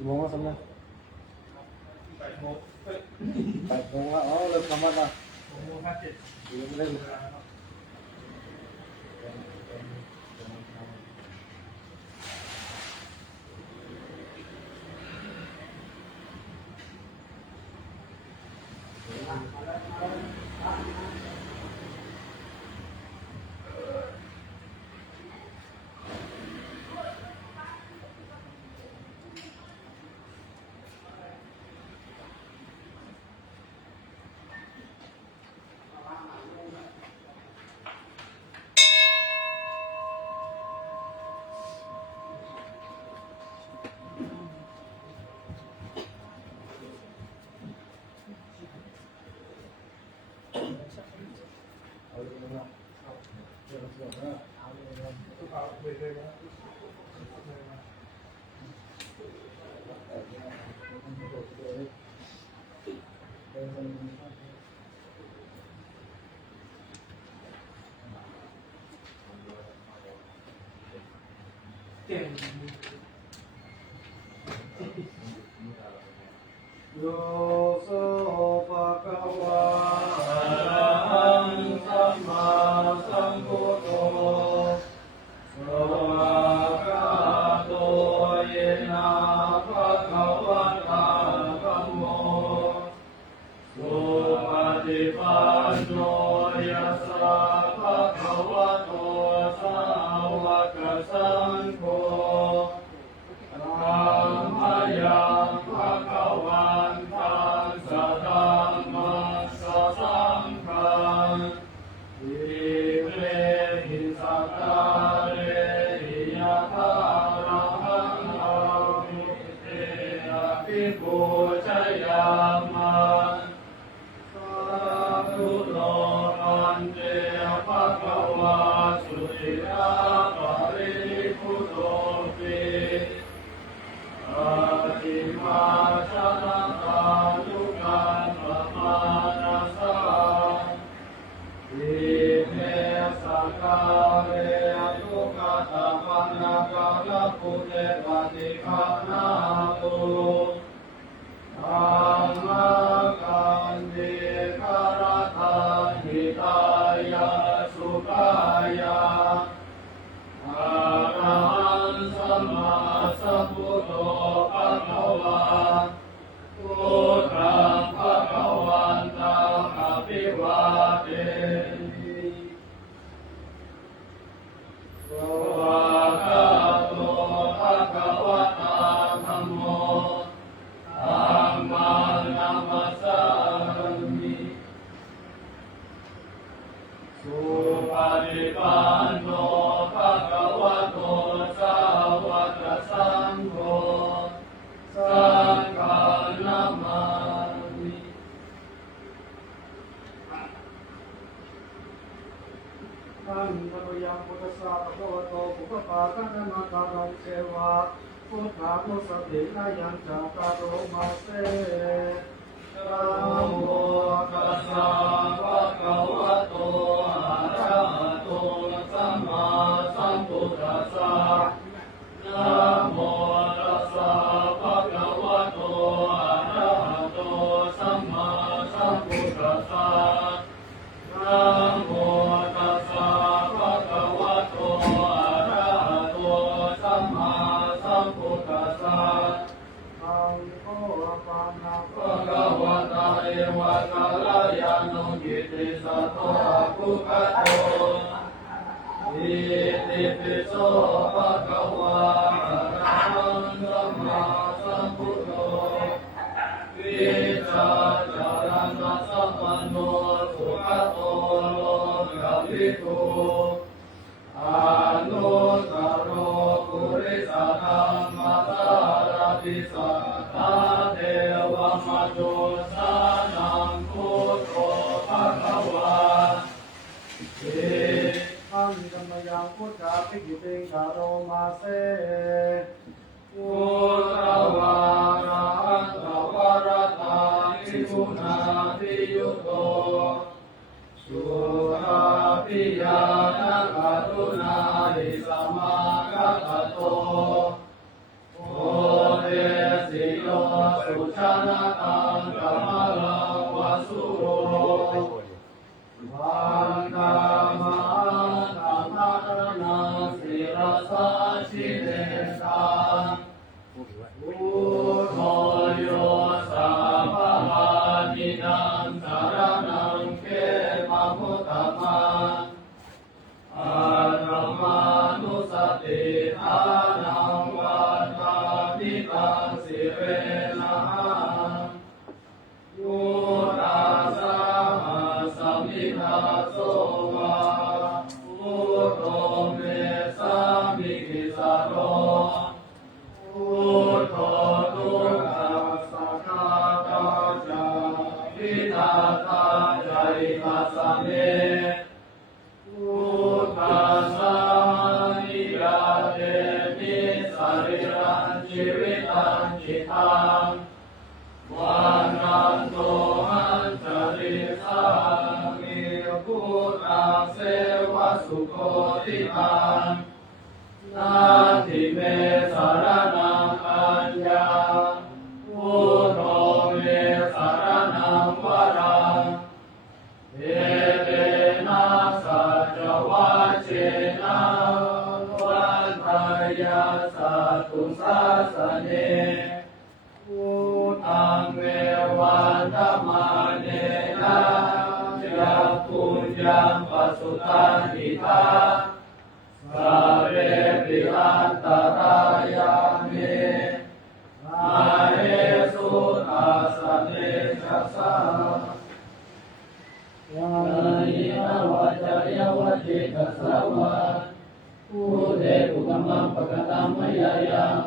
กี่โมงแล้วสำนัก8 โมง8 โมงแล้วอ๋อเริ่มทำวัดละ6 โมง 57อยู่ไม่ได้เลยเอาเลยนะเดี๋ยวเราเอาเลยนะเอาไปเลยนะเก่งโยโสภะคะวะอะระหังสัมมาสัมพุทโธสวากขาโตเยนะภะคะวะตาธัมโมสุปฏิปันโนยัสสะภะคะวะโตสาวกสังโฆธัมมายังภะคะวันตังสะธัมมัสสะสังฆังอิเมหิสัทธาเรหิยะถาระหังอามิเตอะภิกขุชยามะสาธุโลกันเตภะคะวะสุติยาปริพุทโธปิอาทิมาชนะตาลุกันปะมานาสาอิเมสักกาเรตุกตะปันนากาลปุเตปฏิภาณาตุธัมมากันติคารตังหิตายะสุขายะอะระหังสัมมาสัมพุทโธภะคะวะพุทธังภะคะวันตังอภิวาเทมิสวากขาโตภะคะวะตาธัมโมธัมมังนัมมัสสามิสุปฏิปันโนภะคะวะโตสาวกสังโฆสังฆังนะมามิท่านพระยังพุทธสาภะโตภุปปากัณมาการังเสวะพุทธานุสตินายังจากาโรมาเสนะโมตัสสะภะคะวะโตอะระหะโตสัมมาสัมพุทธัสสะนะโมตัสสะภะคะวะโตอะระหะโตสัมมาสัมพุทธัสสะนะโมตัสสะภะคะวะโตอะระหะโตสัมมาสัมพุทธัสสะธัมโมปานะภะคะวะตาเอวะกัลยาณกิตติสัตโตภุคโตอิติปิโสภะคะวะอะระหังสัมมาสัมพุทโธวิชาจารณะสัมปันโนสุขโตโลกวิทูอนุตตโรปุริสธรรมสารติสัทธาเทวมจุสานังพุทโธภะคะวะเอหังธัมมยังพุทธาภิกขุติกาโรมาเสพุทธวาระหันตวรตาภิกขุนาทิยุตโตสุขาปิยานะกรุณาหิสัมมากัตโตโอเทสิ สุชานาตังกัมมะลังวาสุโรวันธรรมะธรรมะนาสิรสาชิเนตังอุโทโยสัพพะมานินังสารนังเขมะมุตตมังอารัมมานุสติทานังวันทามิตังสิเรนะยุราสาหัสมิทาโสวาอุโตเมสามิกิสาโรอุโตตุกัสสะคาตาจาวินาตาใจตัสสะเมอุตัสสะนิยาเตมิสริรังชีวิตังจิตังวันนันโตหันจริสังมิพุทธังเสวะสุโคติตังนาทิเมสารนังอัญญาพุทโธเมสารนังวรังเอเตนะสัจวัชเชนะวันทายาสัตตุสัสสเนพุทธังเววันธรรมเนนะยักขุญญังปัสสุตันติทาสัพเพปิอันตรายามิมาเหสุตัสสะเนชัสสะยานินาวาจายาวะเจกัสสะวะอุเดตุกัมมังปะกะตัมมะยายัง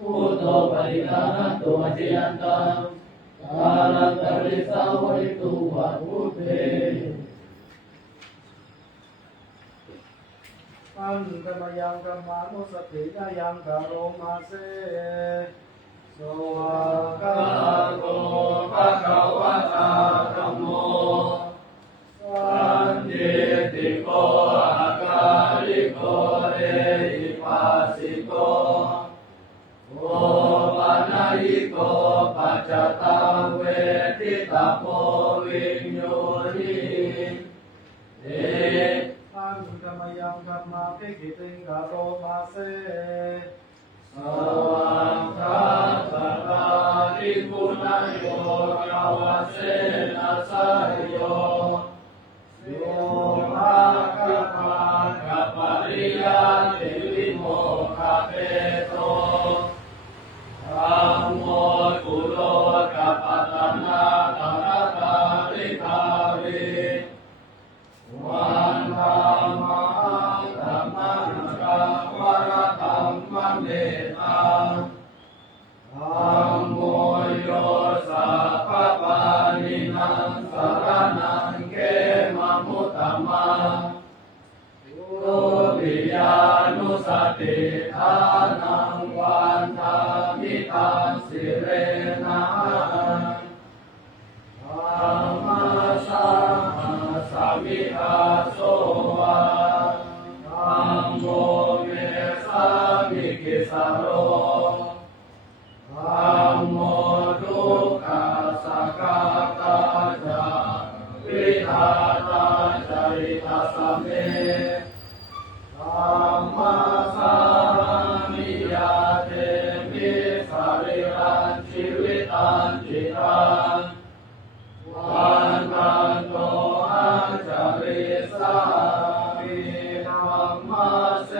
อุโตปริกานันโตมัจยันตังกาลันตริสาวริตุวะอุเทอันธรรมยังธรรมานุสตินายังกะโรมาเสสวากาโตภะคะวะตาธัมโมสันทิติโกอาการิโกเอหิปัสสิโกโอปะนะหิโกปัจจตังเวทิตาโพวิญโยนิเออันธรรมยังธรรมาภิกิติงกะโรมาเสสวังคาสัตตาริปุณโยกาวะเสนะสายโยโยภาคะปาคะปริยาติวิโมคาเปโตธัมโมกุโลกัปปะตนาตระตาริทาริวันธรรมะธัมมังกัมวรตัมมะเมตังธัมโมโยสัพพะปานินังสารนังเขมะมุตตมังตุติยานุสติทานังวันทามิตังสิเรนะธัมมาสังฆสัมมิทาโสวะธัมโมเมสามิกิสาโรธัมโมทุกขัสสะกาตาจาวิทาตาจาริตัสสะเมธัมมาสังนิยาเตมิสริรังชีวิตังจิตังวันตันโตหังจริสามิธัมมาเส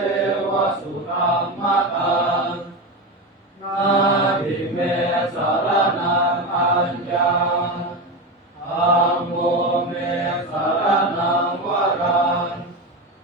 วะสุธัมมะตังนาทิเมสารนังอัญญังธัมโมเมสารนังวรังเ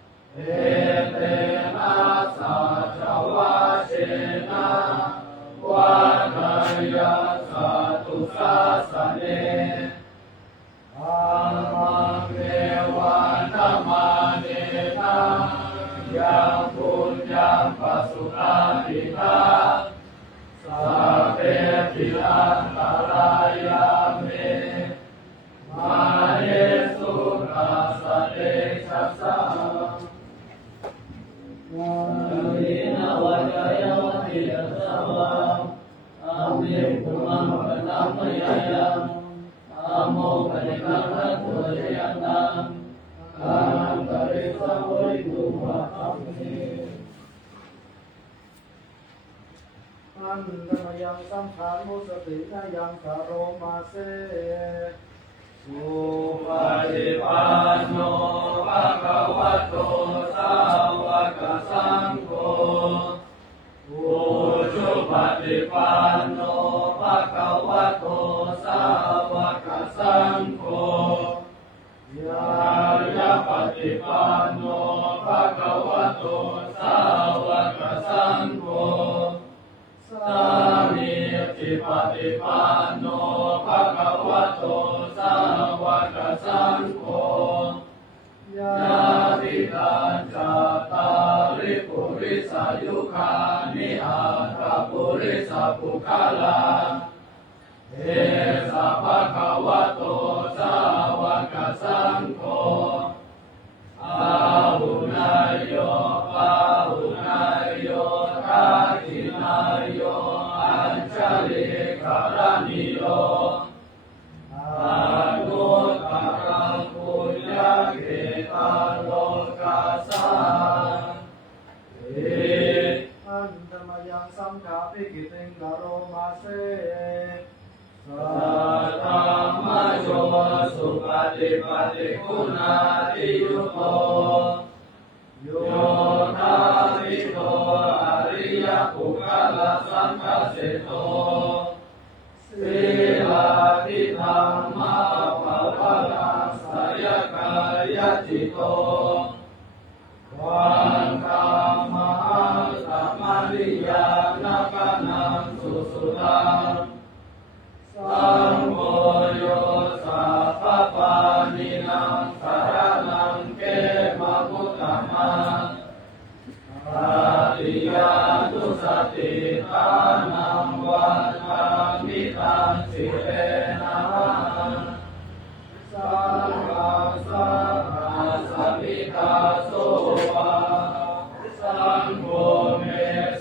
นังรัตโตชยันตังกานังตริสาวริตุวะอัปเนอันธรรมยังสัมขานุสตินายังกโรมาเสสุปฏิปันโนภะคะวะโตสาวกสังโฆอุชุปฏิปันโนภะคะวะโตสาวกสังโฆยายาปฏิปันโนภะคะวะโตสาวกสังโฆสามีจิปฏิปันโนภะคะวะโตสาวกสังโฆญาติทานจัตตาริปุริสายุคานิอัตถปุริสปุคลาเอสะภะคะวะโตสาวกสังโฆอาหุนายโยปาหุนายโยทักขินายโยอัญชลิกรณิโยอานุตตรังปุญญเกตาโลกัสสะเออันธรรมยังสัมขาภิกิติงกโรมาเสสัทธรรมโยสุปฏิปัติคุณาติยุโตโยธาวิโตอริยปุคลสังฆเสโตศีลาทิธรรมะภวราสยกายจิตโตวันธรรมะสัมมาริยานาคนังสุสุตังสังโฆโยสัพพปานินังสารนังเกมะพุทธมังอาติยานุสติทานังวันทังมิตังสิเรนะสังฆังสังฆังสัมมิกาโสวะสังโฆเม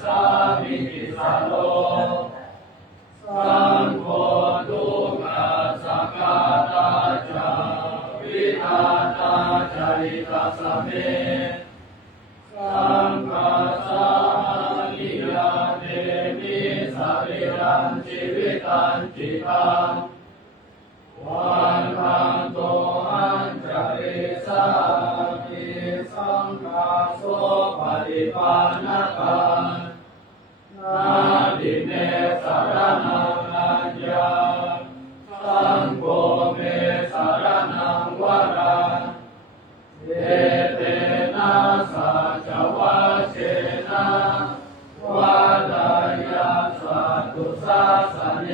สามิกิสาโลสังโฆทุกขาสักกาตาจาวิทาตาจาริตาสเมสังฆาสานิยาเดมิสาริรังชีวิตังจิตังวันทันโตอัญจาริสังคิสังฆาโสปฏิปันนะกังนาดิเนสารนังนัญญาสังโฆเมสารนังวราเอเตนะสัจวะเชนะวาดายาสัตตุสาสเน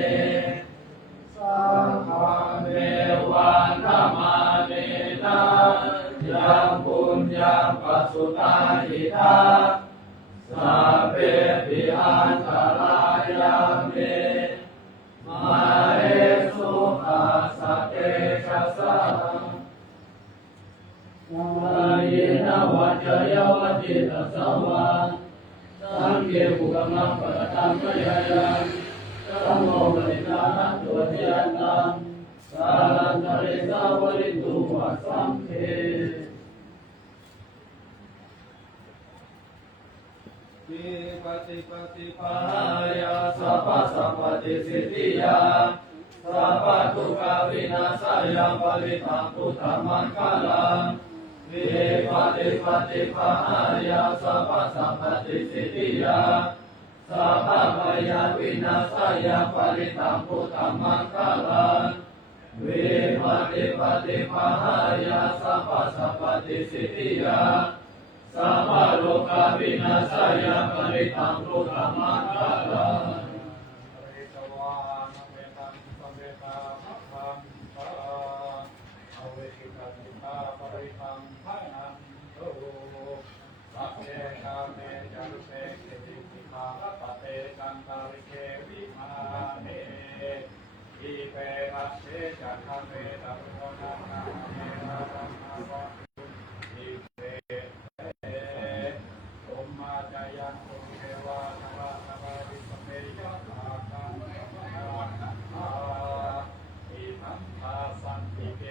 สังฆังเมวันธรรมาเนนะยังปุญญังปัสสุตังอิทาสัพเพปิอันตรายาเมมาเอสุขัสสะเตชะสะกายนะวัจยวัจิตสวะสังเกปุกมังปะตังกยายังสัมโมปนิทานัตัวเทียนตังสารันตริสาวริตุวะสังเขปิปฏิปฏิปา ปายาสัพพะสัพพติสิทธิยาสัพพะทุกขวินาศยาปริตังพุทธมังคลังวิปฏิปฏิปายาสัพพะสัพพติสิทธิยาสัพพะมายาวินาศยาปริตังพุทธมังคลังวิปฏิปฏิปายาสัพพะสัพพติสิทธิยาสัพพะโลกาวินาศยาปริตังพุทธมังคลังปริตวานะเวตังสเวตาภัพพังปะอเวกิตัติตาปริตังภานันโตสัพเพกาเมจัรุเตเกติติมาปะเตกันตาริเกวิมาเนอิเปรัสเสจักขเมตัพพนานาเมนะรัมมาวะอิเปโอมาจายันโตเทวานารานาราวิสเมยะอาคังนาอิทัมภาสันติเก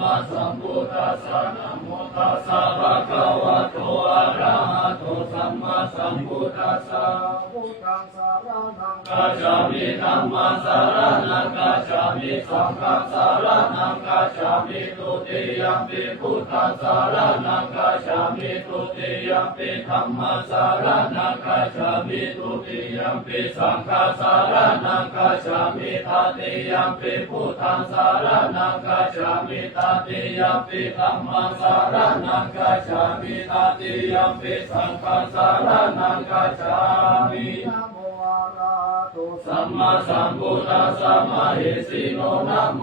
มาสัมพุทธัสสะนะโมตัสสะภะคะวะโตอะระหะโตสัมมาสัมพุทธัสสะ พุทธังสารนัง กัจฉามิธัมมังสารนังกัจฉามิสังฆังสารนังกัจฉามิตุติยัมปิพุทธังสารนังกัจฉามิตุติยัมปิธัมมังสารนังกัจฉามิตุติยัมปิสังฆังสารนังกัจฉามิตติยัมปิพุทธังสารนังกัจฉามิตติยัมปิธัมมังสารนังกัจฉามิตติยัมปิสังฆังสารนังกัจฉามิ นะโมอะระหะโต สัมมาสัมพุทธัสสะมะเหสีโนนะโม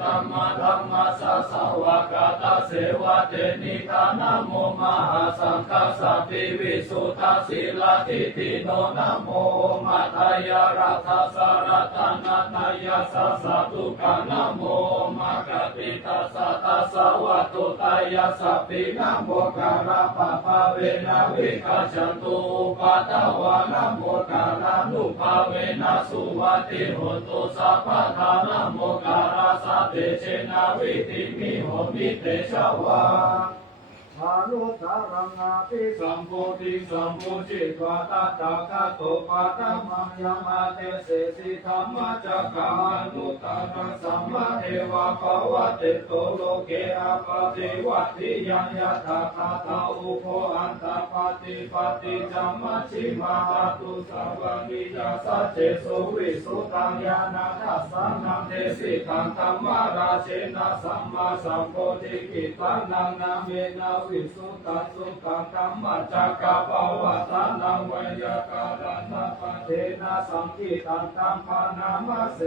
ธัมมาธัมมัสสะสาวกตาเสวะเตนิทานะโมมหาสังฆาสัพพิวิสุทธาสีลทิฏฐิโนนะโมมัทายารัตสารตนาทายาสัสสะทุกขานะโมมะกติตัสสะตัสสะวัตตุตายาสัพพินะโมการะปะภะเวนะวิคัจฉันตุปัตตวานะโมการะนุภาเวนะสุวัติโหตุสัพพะทานะโมการะสะเตเชนะวิติมิโหมิเตชะวา อานุตารังอาภิ สัมโพธิสัมโพธิวาตตาคาโตปัตตมังยมาเตเสสิธรรมจักขานุตตารังสัมมาเทวะภวะเตโตโลเกอาปติวัตติยังยะถาคาตาอุโภอันตปฏิปฏิจัมมัชฌิมาตุสัพพังวิยาสัจเจสุวิสุตังญาณทัสสะนังเทสิตังธัมมาราเชนะสัมมาสัมโพธิกิตานังนาเมนะวิสุทธัสสุขังธัมมัจจกะปวัตตานังไวยาการณะปะเทนะสังคิตังธัมปนามะเส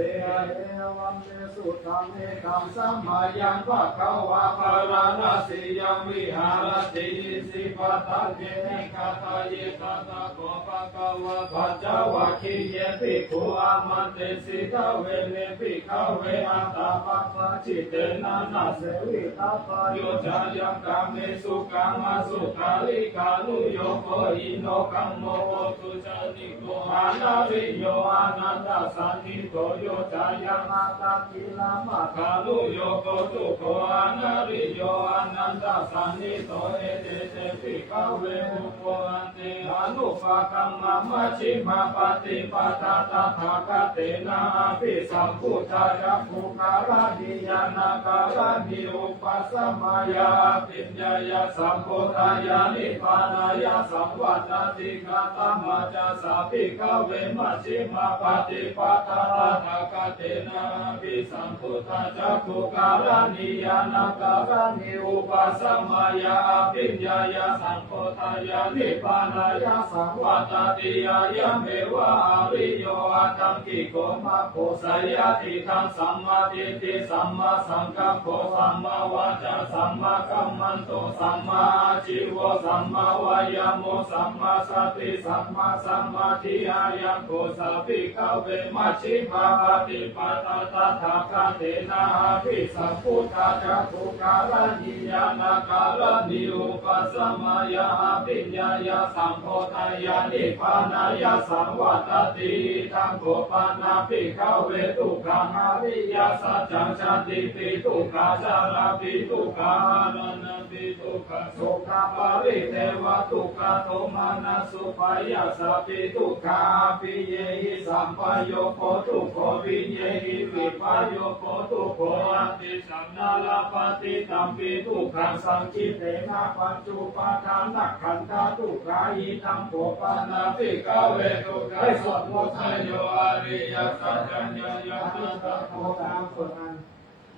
เอวัมเมสุตังเอกังสั สั ม ม มา มายังภะคะวะภาราณสียังวิหารติสิปัตตะเจนิกาทาเยตตะโกภะคะวะปัจจวัคคีเยภิกขุอามันเตสิกะเวเนภิกขเวอัตตาปัปปะจิเตนะนาเสวิตาปโยจายังกาเมสุกังมาสุขาลิกานุโยโคอิโนกัมโมโหตุจานิโกอานาริโยอานันตสันนิโตโยจายัง มาตากิลามา คาลุโยโกตุโกอานาริโยอานันตสันนิโตเอเตเตปิกาเวอุปโภอันเตอนุปากัมมะมัชฌิมาปฏิปทาตถาคเตนะภิสัมพุทธายะภูการานิยานาการานิอุปัสสมายาปิญญายะสัมโพธายานิพพานายะสัมวัตติกาตัมมัจจสาภิกเวมัชฌิมาปฏิปทาตถาคเตนะภิสัมพุทธายะภูการานิยานาการานิอุปัสสมายาปิญญายะสัมโพธายานิพพานายะสัมวัตติยายะเมวะอริโยอาตังกิโกมะโพสยติทังสัมมาทิฏฐิสัมมาสังกัปโปสัมมาวาจาสัมมากัมมันโตสัมมาอาชีวะสัมมาวายาโมสัมมาสติสัมมาสัมมาทิอายังโกสัพพิกเวมัชฌิมาปฏิปทาตถาคเตนะภิสัมพุทธายะภูการานิยานาการานิอุปัสสมายาปิญญายะสัมโพธายานิพพานายะสัมวัตติทังโกปานาภิกขเวทุกขังอริยสัจจังชันติปิทุกขาจาราปิทุกขานันปิทุกขาสุขปาริเทวทุกขโทมานะสุปายาสปิทุกขาปิเยหิสัมปโยโคทุกโขปิเยหิวิปโยโคทุกโขอันติสัมนาลปฏิตัมปิทุกขังสังคิเตนะปัจจุปทานักขันธาทุกขายิทังโกปานาภิกขเวทุกขาสวดมนต์โยอริยสัจจัญญายะนัตโก ตามส่วน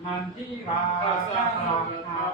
มันที่ราชาครับ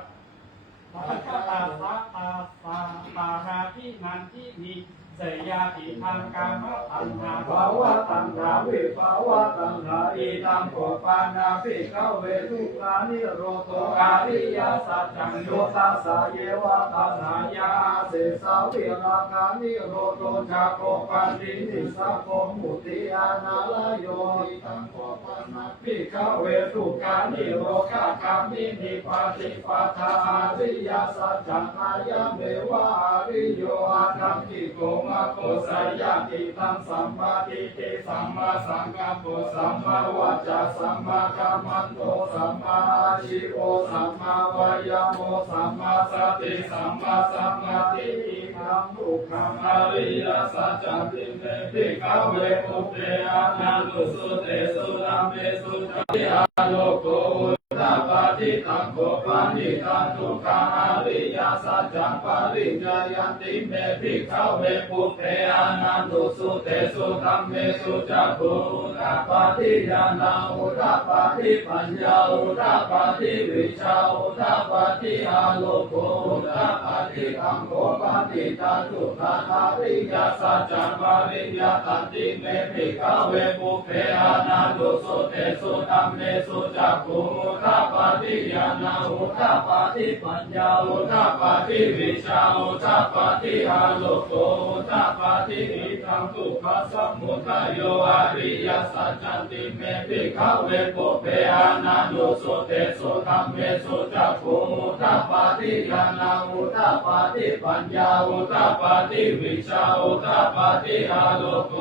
ปัจจตาสะตาสาตาราที่นันที่มีเสยาติทางกามตัณหา ภาวะตัณหาวิภาวะตัณหาอิทังโกปานาภิกขเวทุกขานิโรโตอาริยสัจจังโยตัสสะเยวะตัณหายาเสสาวิราคานิโรโตจักโกปันตินิสัพโพมุติอานาลโยอิทังโกปานาภิกขเวทุกขานิโรธาคามินิปฏิปทาอาริยสัจจังอายะเมวะอาริโยอาคัมปิโกมะโคสยติตังสัมมาทิฏฐิสัมมาสังกัปโปสัมมาวา จาสัมมากัมมันโตสัมมาอาชิโวสัมมาวายาโมสัมมาสติสัมมาสมาธิอิทังทุกขังอริยสัจจันติเมภิกขเวปุเพอานันตุสุเตสุนัมเมสุจติอาโลโกตปาทิตังโกปานิตังทุกขังอริยสัจจังปริญญายันติเมภิกขเวปุเพอานันตุสุเตสุธัมเมสุจักขุตปาทิญาณังอุตปาทิปัญญาอุตปาทิวิชาอุตปาทิอาโลโกอุตปาทิตังโกปาติตังทุกขังอริยสัจจังปริญญาตันติเมภิกขเวปุเพอานันตุสุเตสุธัมเมสุจักขุอุตปาทิญาณังอุตปาทิปัญญาอุตปาทิวิชาอุตปาทิอาโลโกอุตปาทิอิทังทุกขสมุทัยโยอริยสัจจันติเมภิกขเวปุเพอานันตุสุเตสุธัมเมสุจักขุอุตปาทิญาณังอุตปาทิปัญญาอุตปาทิวิชาอุตปาทิอาโลโก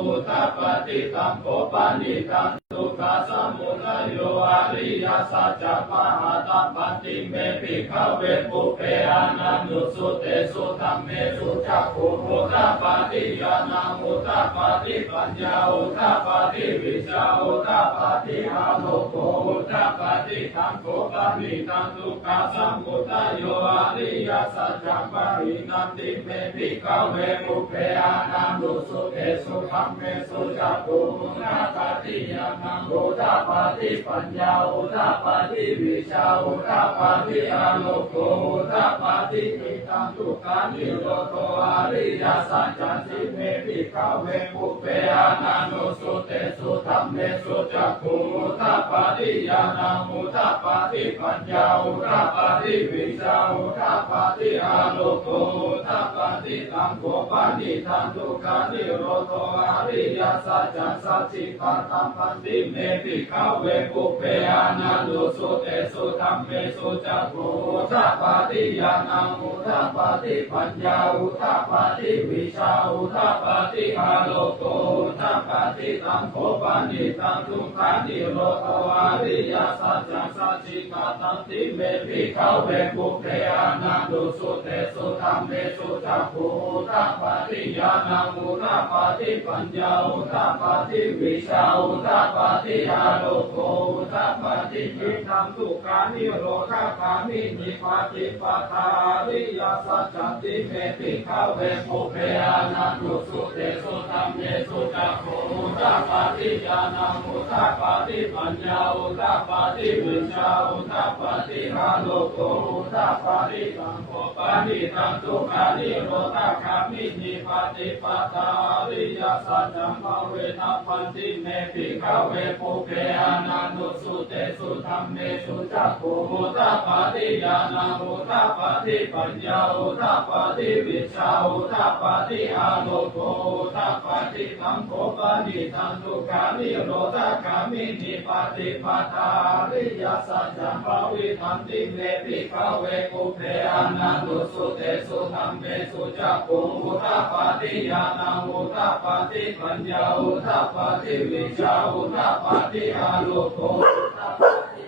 อุตปาทิตังโกปานิตังทุกขสมุทัยโยอริยสัจจะปะหะตัปปติเมภิกขเวปุเพอานันตุสุเตสุธัมเมสุจักขุอุตปาทิญาณังอุตปาทิปัญญาอุตปาทิวิชาอุตปาทิอาโลโกอุตปาทิตังโกปานิตังทุกขสมุทัยโยอริยสัจจะปะรินันติเมภิกขเวปุเพอานันตุสุเตสุธัมเมสุจักขุอุตปาทิญาณังอุตปาทิปัญญาอุตปาทิวิชาอุตปาทิอาโลโกอุตปาทิอิทังทุกขานิโรโธอริยสัจจันติเมภิกขเวปุเพอานันตุสุเตสุธัมเมสุจักขุอุตปาทิญาณังอุตปาทิปัญญาอุตปาทิวิชาอุตปาทิอาโลโกอุตปาทิตังโกปานิทังทุกขานิโรโธอริยสัจจันสัจจิกาตัมปันติเมภิกขเวปุเพอานันตุสุเตสุธัมเมสุจักขุอุตปาทิญาณังอุตปาทิปัญญาอุตปาทิวิชาอุตปาทิอาโลโกอุตปาทิตังโกปานิตังทุกขานิโรโธอริยสัจจังสัจจิกาตัมติเมภิกขเวปุเพอานันตุสุเตสุธัมเมสุจักขุอุตปาทิญาณังอุตปาทิปัญญาอุตปาทิวิชาอุตปาทิอาโลโกอุตปาทิอิทังทุกขานิโรธคามินิปาติปะทาอริยสัจจันติเมภิกขเวปุเพอานันตุสุเตสุธัมเมสุจักขุอุตปาทิญาณังอุตปาทิปัญญาอุตปาทิวิชาอุตปาทิอาโลโกอุตปาทิตังโกปานิตังทุกขานิโรธคามินิปาติปะทาอริยสัจจังภเวนะปันติเมภิกขเวปุเพอานันตุสุเตสุธัมเมสุจักขุอุตปาทิญาณังอุตปาทิปัญญาอุตปาทิวิชาอุตปาทิอาโลโกอุตปาทิตังโกปานิตังทุกขานิโรธคามินิปาติปะทาอริยสัจจังภเวทันติเมภิกขเวปุเพอานันตุสุเตสุธัมเมสุจักขุอุตปาทิญาณังอุตปาทิปัญญาอุตปาทิวิชาอุตปาทิอาโลโกอุตปาทิญาณังอุตปาทิปัญญาอุตปาทิวิชาอุตปาทิอาโลโกอุตปาทิญาณังอุตปาทิปัญญาอุตปาทิวิชาอุตปาทิอาโลโกอุตปาทิ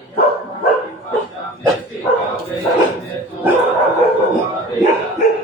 เมสุเตสุวัตติ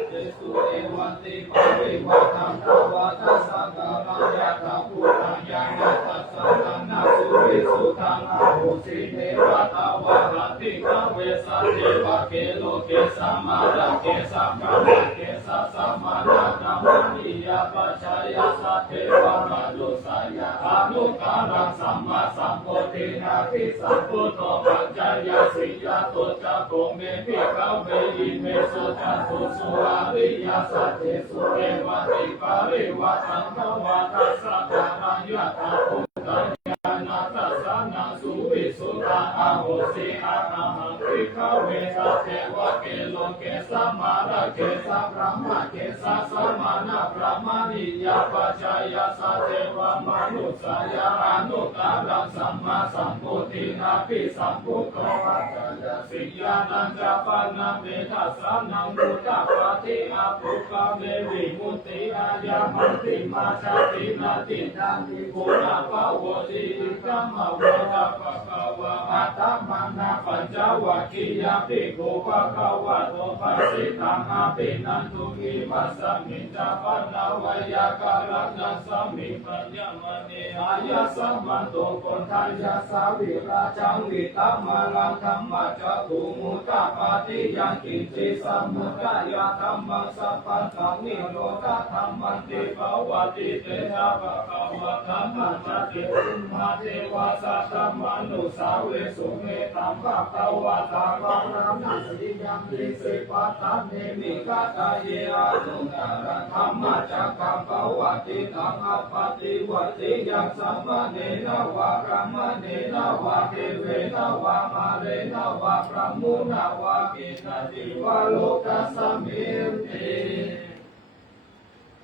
เตสุเอวันติภเววัตังภวัตสังฆังยะถาภูตังยังยะตัสสะนังนาสุวิสุทังอาหุสิเทวตาวะรติกาเวสะเทวะเกโลเกสัมมาระเกสัมมาระเกสัสสะมานะนามานิยาปัจจายสัทเทวะมนุสายาอนุตตรังสัมมาสัมโพธินาภิสัมพุทโธปัจจายสิยาตุจักโกเมภิกขเวอิเมสุจัตตุสุอริยสัจเจสุเอวะติปาริวัตังภวัตสังฆังยะถาภูตังญาณทัสสะนังสุวิสุทธังอาโหสิอาหังภิกข ขาเวสัพเพวะเกโลเกสัมมาระเกสัพพระมะเกสัสสมานะพระมานิยาปัจจายาสัตเทวมนุสายาอนุตตรังสัมมาสัมพุทธินาภิสัมพุทโธอัจจยสิยานันจาปนาเมทัสสานังพุทธปฏิอาภุกาเมวิมุตติอายามันติมาชาตินาติตังอิปุระภาวติกัมมะวะตะปะคะวะอัตตมานาปัญจวัคคียาภิกขุปะคะวะโตปัสสิตังอาภินันทุกิมัสสมิจจาปนาวยากาลันนัสสมิปัญญมณีอายะสัมมันโตคนทัญญาสาวิราชังวิตัมมาลังธรรมะจักขุมุตตะปาติยังกินจิสัมมุตตะยะธรรมังสัพพันธังนิโรธาธรรมันติภาวติเตชะภะคะวะธัมมัจจติอุมมาเทวาสัตตมนุสาเวสุเมตัมภะคะวะตาภะระนัสสิยังติสิปัตตาเนมิกาตาเยอานุตตรธรรมจักขังภาวติตังอัปปติวัตติยังสัมมาเนนะวะกรรมเนนะวะเทเวนะวะมาเรนะวะพระมุนะวะกินติวะโลกัสสมินติ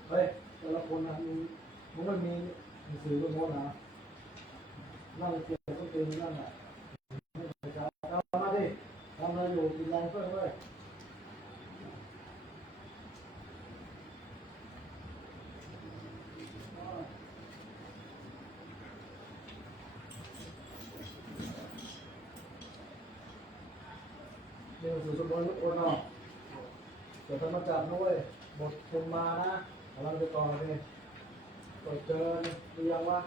เฮ้ยแต่ละคนนะมึงไม่มีหนังสือก็โน้ตนะนั่งเก็บก็เต็มนั่นแหละไม่ไปจ้าเอามาดิทำอะไรอยู่กินอะไรเพื่อนด้วยเดี๋ยวสู่สมบูรณ์ทุกคนเนาะเดี๋ยวทำมาจับด้วยบทชมมานะกำลังจะต่อเลยเปิดเจอหรือยังวะ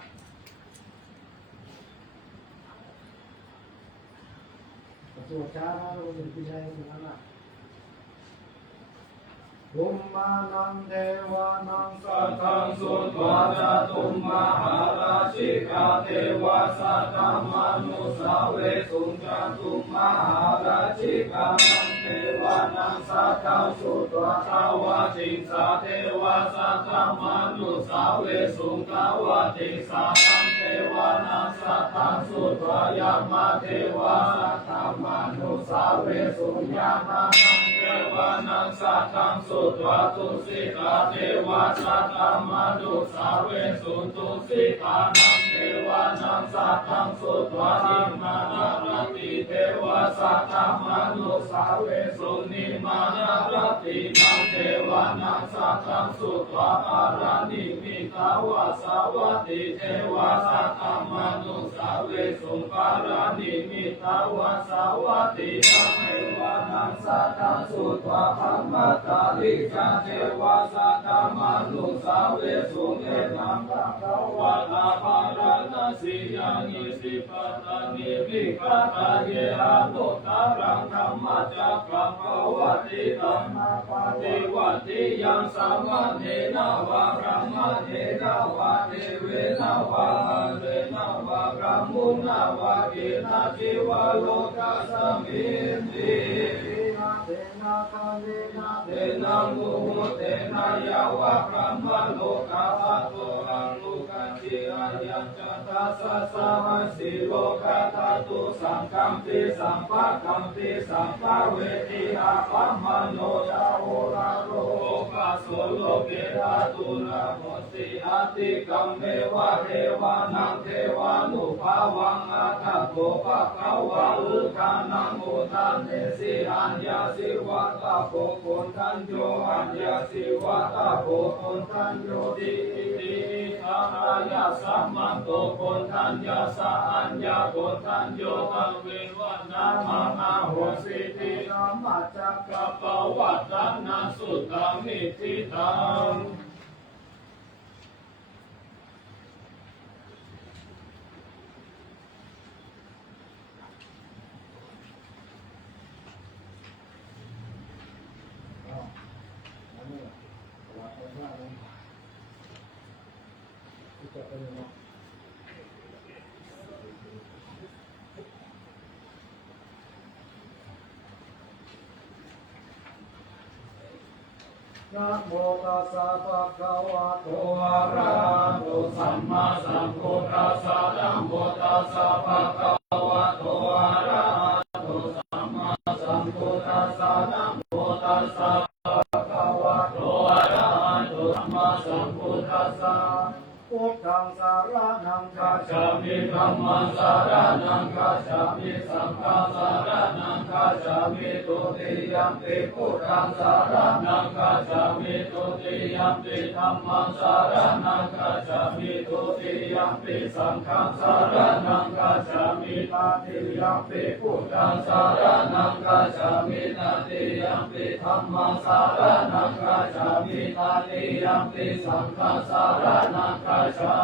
ตรวจช้านะเราเป็นปีอะไรอย่างนั้นอ่ะภูมานังเทวานังสัทธังสุตวาจตุมมหาราชิกาเทวาสัตตมนุสาเวสุจตุมมหาราชิกานังเทวานังสัทธังสุตวาทาวาติสาเทวาสัตตมนุสาเวสุกาวาติสานังเทวานังสัทธังสุตวายามาเทวาสัตตมนุสาเวสุญาณังเทวานังสัทธังสุตวาตุสิกาเทวาสัตตมนุสาเวสุตุสิกานังเทวานังสัทธังสุตวานิมานารติเทวาสัตตมนุสาเวสุนิมานารตินังเทวานังสัทธังสุตวาอารานิมิตาวาสาวัติเทวาสัตตมนุสาเวสุปารานิมิตาวาสาวัตินังเทวานังสัทธังสุตวาธัมมัตตาลิจาเทวาสัตตมนุสาเวสุเนตังภะคะวะตาภาราณสียังอิสิปัตตานิวิคัตตาเยอานุตตรังธรรมจักขังภวติธัมมาปฏิวัติยังสัมมาเนนะวะพระมะเนนะวะเทเวนะวะหะเรนะวะพระมุนะวะกินะจิวะโลกัสสมินติเตนะคาเวนะเตนะมุหุเตนะยาวะพระมะโลกัสสะโตอะโลกัจจิอายัญจตัสสะสะหัสสิโลกัสสะตุสังคัมปิสัมภะคัมปิสัมภะเวทิอาปัมมโนยาโหราโรปัสโสโลเกราตุระโมติอาติกัมเมวะเทวานังเทวานุภาวังอาทัพโภภะคะวะอุทานังอุทานเนสิอัญญาสิวัตตาโภคนทันโยอัญญาสิวัตตาโภคนทันโยติติทายาสัมมันโตคนทันยาสะอัญญาคนทันโยตังเววัฏนามานาโหสิติธัมมัจจักกัปปวัตตานาสุตตามิทิตังนะโมตัสสะภะคะวะโตอะระหะโตสัมมาสัมพุทธัสสะนะโมตัสสะภะคะวะโตอะระหะโตสัมมาสั ตัสสะนะโมตัสสะภะคะวะโตอะระหะโตสัมมาสัมพุทธัสสะ พุทธังสารนังคัจฉา ชามิธัมมังสารนังคัจฉามิสังฆังสารนังคัจฉามิตุติยัมปิพุทธังสารนังคัจฉามิตุติยัมปิธัมมังสารนังคัจฉามิตุติยัมปิสังฆังสารนังคัจฉามิตติยัมปิพุทธังสารนังคัจฉามิตติยัมปิธัมมังสารนังคัจฉามิตติยัมปิสังฆังสารนังคัจฉา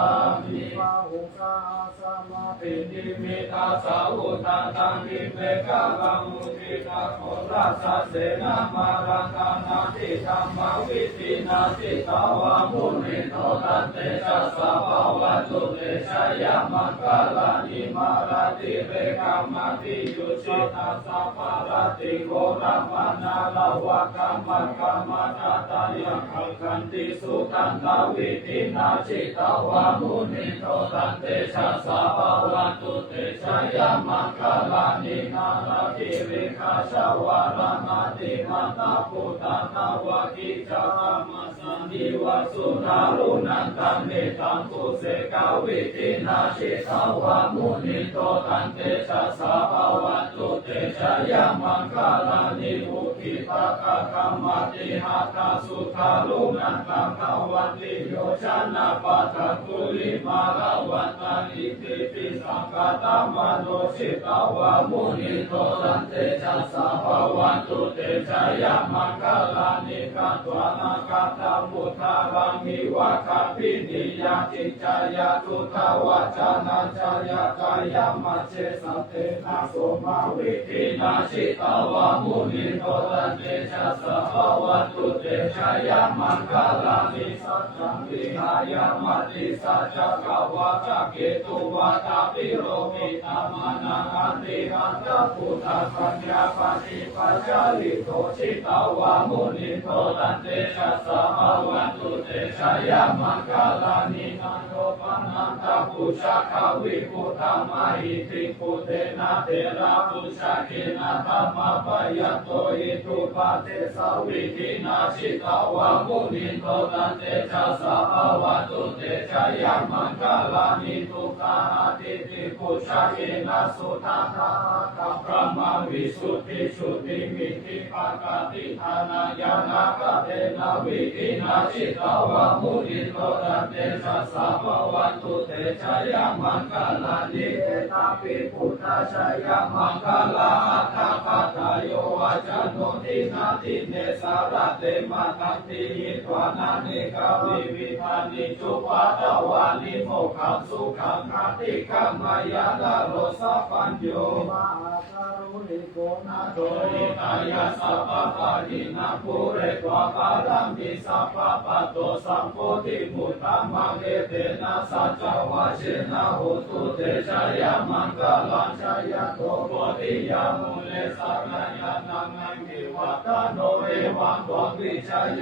มิ ปาหุสาสมา ปิติมิตาสาวุตตังกิเปกะกังมุทิตาโคราชเสนามารังกานาทิธรรมวิธินาทิตาวามุนิโตตันเตชะสะภาวะตุเตชะยามังคลานิมาราติเรกัมมาติยุชิตัสสะภารติโกรัมมานาลาวะกัมมังกัมมานาตายังคันติสุตันตวิธินาชิตาวามุนิโตตันเตชะสะภาวะตุเตชะยามังคลานินาราติเรคาชาวารามาติมันตาปุตตานาวะกิจามัสสันติวสุนารุนันตันเนตังกุเสกาวิธินาชิตาวามุนิโตตันเตชะสะภาวะตุเตชะยามังคลานิอุคิตากะกัมมติหาตาสุขารุนันตังภวันติโยชนะปัตตคุลิมาลาวันตันอิติปิสังฆตามโนชิตาวามุนิโตตันเตชะสะภาวะตุเตชะยามังคลานิกัตวานาคตามุทารังมิวะคาปินิยาจิจายาตุทาวาจานาจายากายามัจเจสัตเตนะโสมาวิธินาชิตาวามุนิโตตันเตชะสะภาวะตุเตชะยามังคลานิสัจจังวิหายามติสัจจกวาจเกตุวาตาปิโรมิตามานังอันติหันตพุทธปัญญาปฏิปัจจาริโตชิตาวามุนิโตตันเตชะสะภาวะตุเตชะยามังคลานินันโตปนันตปุชะขวิปุตตมหิติปุเตนะเทระปุชะเกนะธรรมปยัตโตอิทุปะเตสาวิธินาชิตาวามุนิโตตันเตชะสะภาวะตุเตชะยามังคลานิทุกขาติติปุชะเกนะสุทัตถะกัมพระมวิสุทธิสุทธิมิธิปะกติธานายานากะเตนะวิธินาชิตาวามุนิโตตันเตชะสะภาวะตุเตชะยามังคลานิเอตาปิพุทธชยามังคลาอัตถะคตายโยวาจโนทินาทิเนสารเตมาตันติหิตวานาเนกาวิวิธานิจุปาตวานิโมขังสุขังคติกัมมายาลาโรสัพพัญโย มาการุณิโกนา โตหิตายาสัพพะปะหินะภูเรตวะปารัมปิสัพพะปะโตสัมโพธิมุตตะมังเอเตนะสัจจวะเชนะโหตุเตชะยามังคลังชยโตโพธิยามุเลสังยานังนังกิวัตโนเอวังตัววิชยโย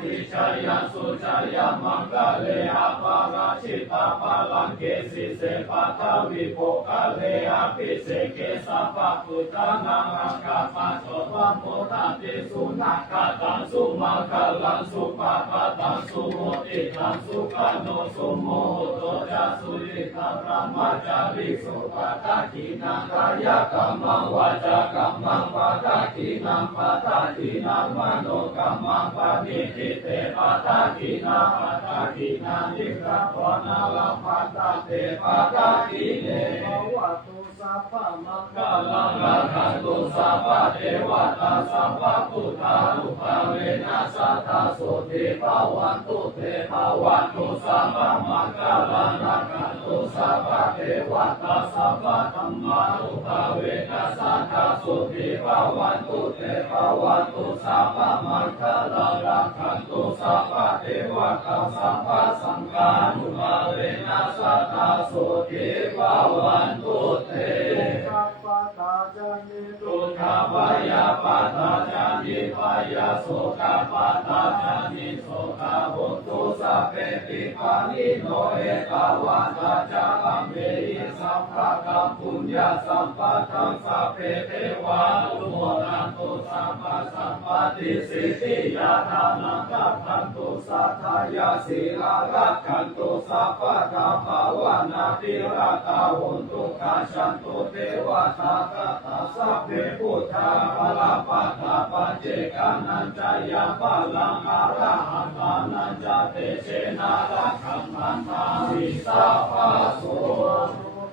หิชยสุชยมังคเลอาปาราชิตาปาลังเกสิเสปัทวิโภคเลอาภิเสเกสัพพะพุทธานังอังคาปัสสวะโพธิติสุนักขตังสุมังคลังสุปะปะตังสุโมติตังสุขโนสุโมโตจะสุริตังพระมัจจาริสุปะทะขีนังกายกรรมังวาจากรรมังปะทะขีนังปะทะขีนังมโนกรรมังปะนิทิเตปะทะขีนังปะทะขีนังนิรัตวนาลปะทะเตปะทะขีเน ภวะตุสัพพะมัง กาลังราคันตุสัพพะเทวตาสัพพะพุทธานุภาเวนัสสัทธาโสติภาวันตุเตภาวันตุสัพพะมังคลังราคันตุสัพพะเทวตาสัพพะธัมมานุภาเวนัสสัทธาโสติภาวันตุเตภาวันตุสัพพะมังคลังราคันตุสัพพะเทวตาสัพพะสังฆานุภาเวนัสสัทธาโสติภาวันตุเต กัปปะตาจันติตุ ตุขปายาปาตาจานิปายาโสกาปาตาจานิโสกาบุตุสัพเพปิปานิโนเอตาวาตาจาอัมเมหิสัมภะกัมปุญญาสัมปะทังสัพเพเทวานุโมทันตุสัพ ฏิสิทธิยาทานังกัปพันตุสัทธายาสีลาลักขันตุสัพพะทาภาวนาติราตาหุนตุกาชันตุเทวตาคตาสัพเพพุทธาภลาปัตตาปัจเจกานัญจายาภลังอาระหัตานัญจเตเชนารักขันธันตาสิสัพพะโส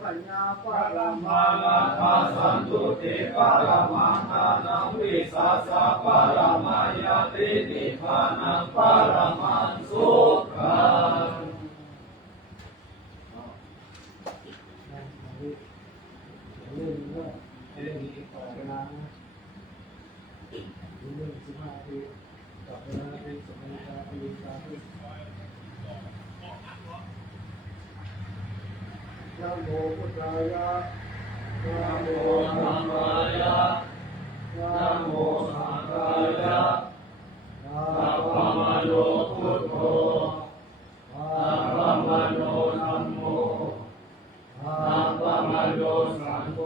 ปัญญาปรมา มาลาภาสันตุเตปรมังทานังวิสัสสะปรมายาตินิพพานังปรมังสุขังเรื่องนี้เรื่องนี้ต่อเวลานะเรื่อง15 ปีต่อเวลาเป็นสมัยการเรียนการที่นะโมพุทธายะนะโม ธัมมายะนะโมสังฆายะสัพพะมโนพุทโธสัพพะมโนธัมโมสัพพะมโนสังโฆ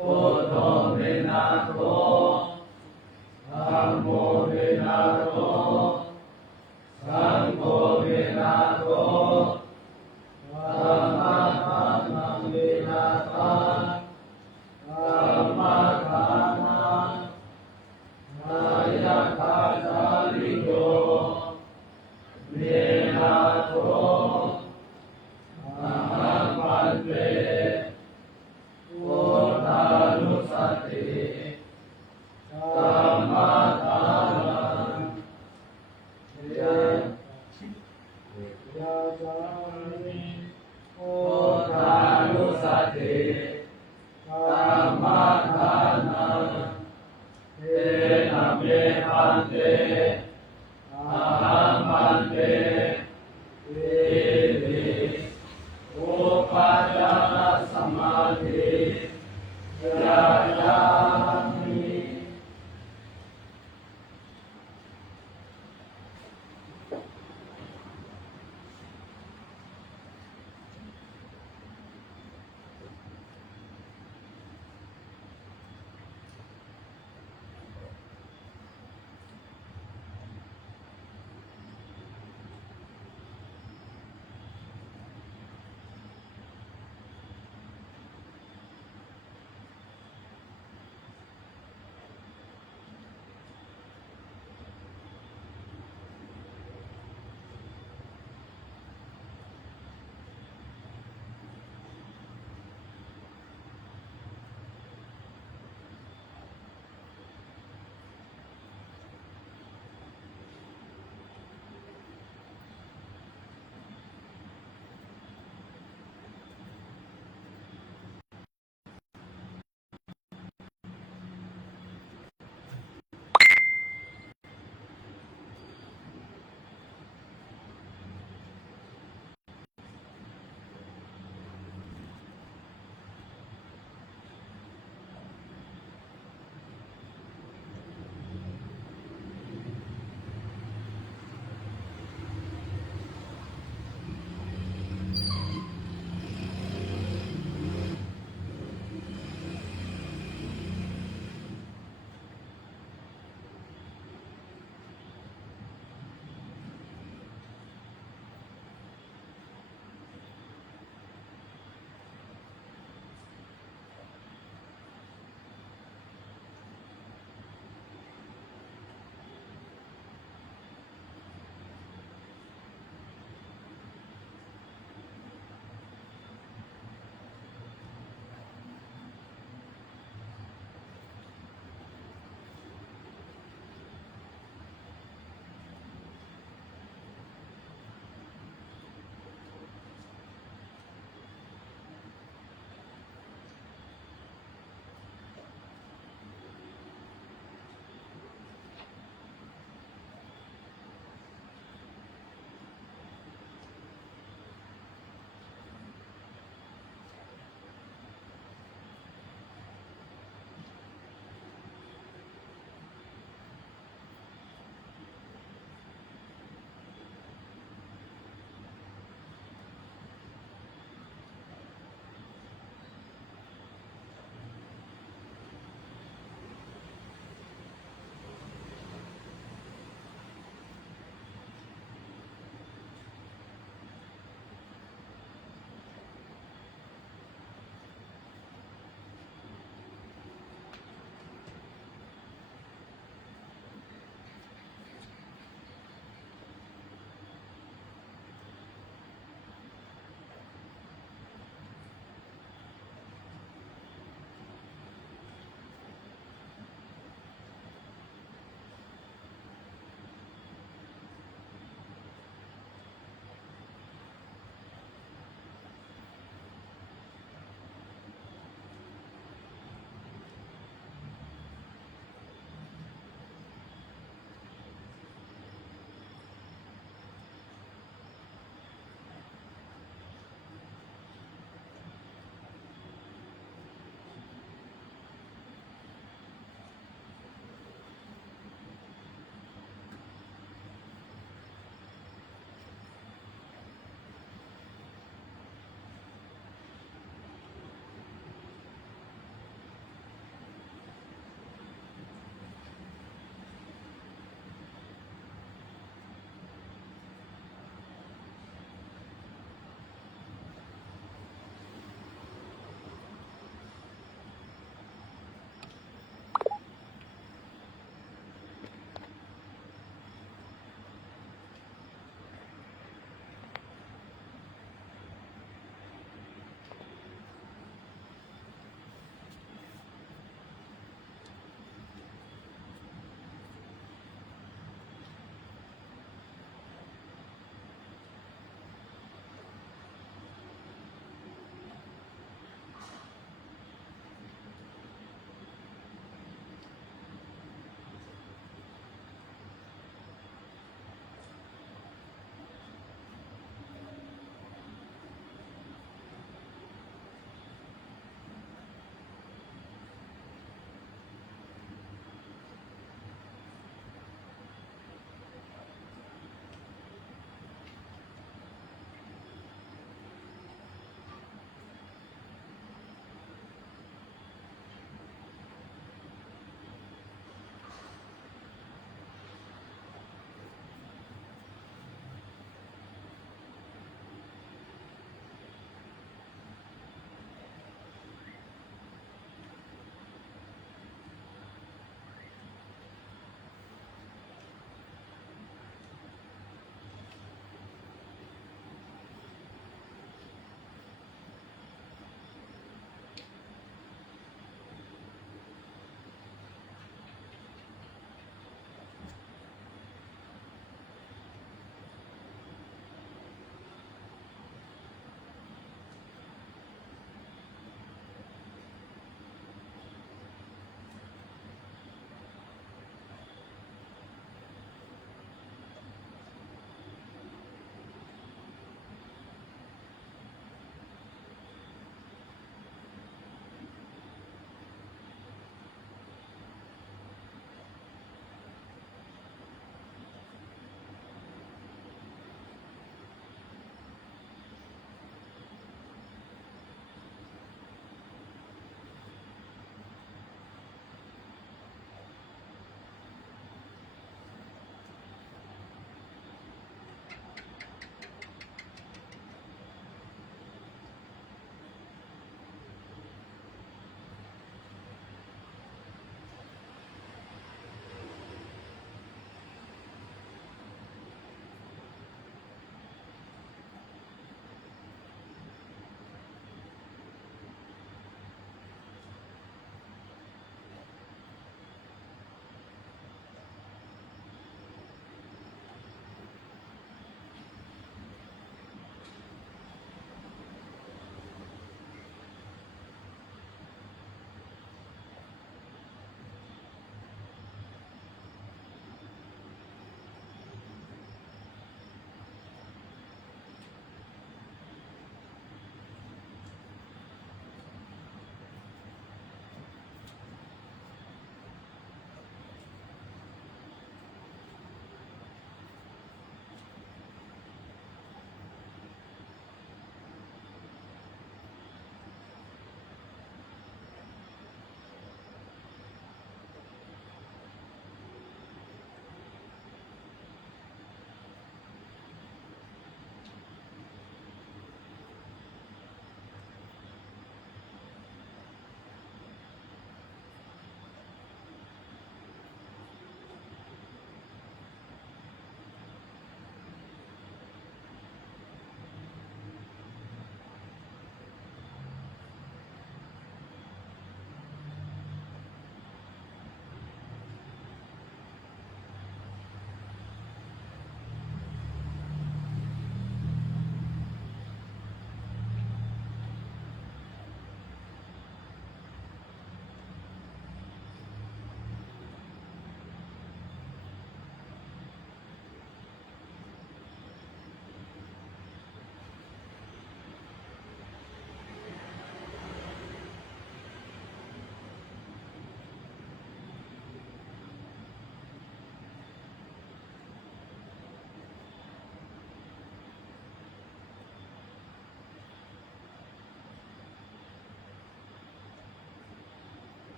พุทโธเมนะโตธัมโมเมนะโตสังโฆเมนะโตธัมมังธัมเมนะตังธัมมังธัมมังนายะตาจาริโยเมนะโตอะหังปันเตพุทธานุสติโก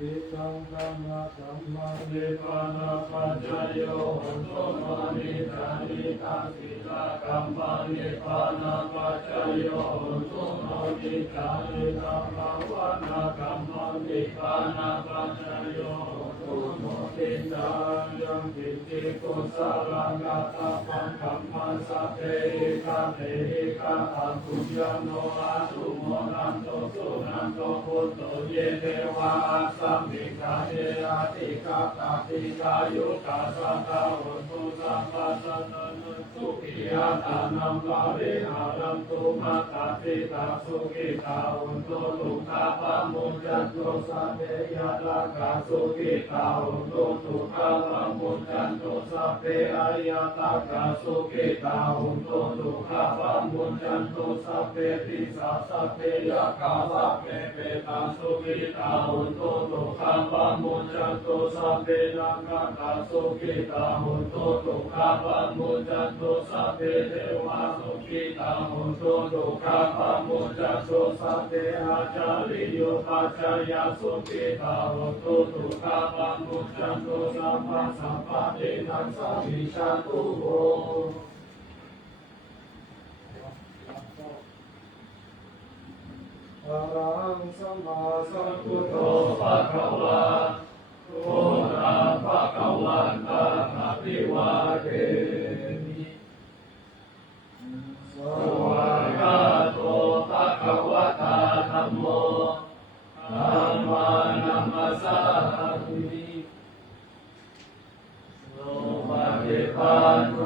ทิตังธรรมะธัมมัง นิพพานาปัจจโยโหตุมานิจานิทังสิลากัมปังนิพพานาปัจจโยโหตุมานิจานิทังภาวนากัมปังนิพพานาปัจจโยโหตุโมทิตายังกิติกุสลังกัตปังกัมมันสัพเพกะเทกะอังคุญโนอาสุโมนันโตสุนันโตพุทโตเยเทวาสัมมิกาเยอาติกาตติกายุกาสัตตาหุตุสัมปัสสะนันสุขิยาตานัมปะริหารันตุมาตติตาสุขิตาหุตุตุขะปะมุจจันโตสัพเพยะตากาสุขิตาหุตุตุขะปะมุจจันโตสัพเพอายะตากาสุขิตาหุตุตุขะปะมุจจันโตสัพเพติสาสัพเพยะกาสัพเพเปตาสุขิตาหุตุตุขะปะมุจจันโตสัพเพนาคาตาสุขิตาหุตุตุขะปะมุจจันโตสัพเพเทวาสุขิตาหุตุตุขะปะมุจจันโตสัพเพอาจาริโยปัจจยสุขิตาหุตุตุขะปะมุจจันโตสัมมาสัมปะเตนะสัมมิชันตุโห อะระหังสัมมาสัมพุทโธ ภะคะวะโตอะภะคะวันตังอะภิวาเทมิสวากาโตภะคะวะตาธัมโมธัมมานัมมัสสามิโนปฏิปันโน